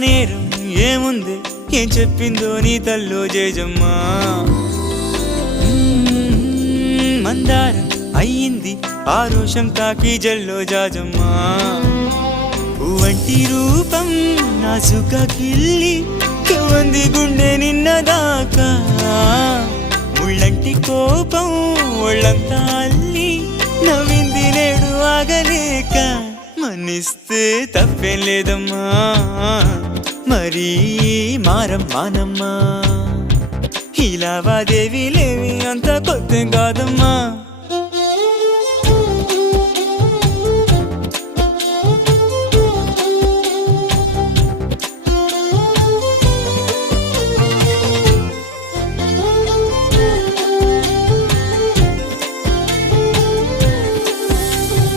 నేరం ఏముంది ఏం చెప్పిందో నీ తల్లో జేజమ్మా మందారం అయ్యింది ఆ రోషం తాకి జల్లో జాజమ్మా పువ్వంటి రూపం నాసుక కిల్లి కవంది గుండె నిన్నదాకా ముళ్ళంటి కోపం ఒళ్ళంతా అల్లి నవ్వింది నేడు ఆగలేక మన్నిస్తే తప్పేం లేదమ్మా మరీ మారం మానమ్మా ఈ లావాదేవీలేవి అంత కొత్త కాదమ్మా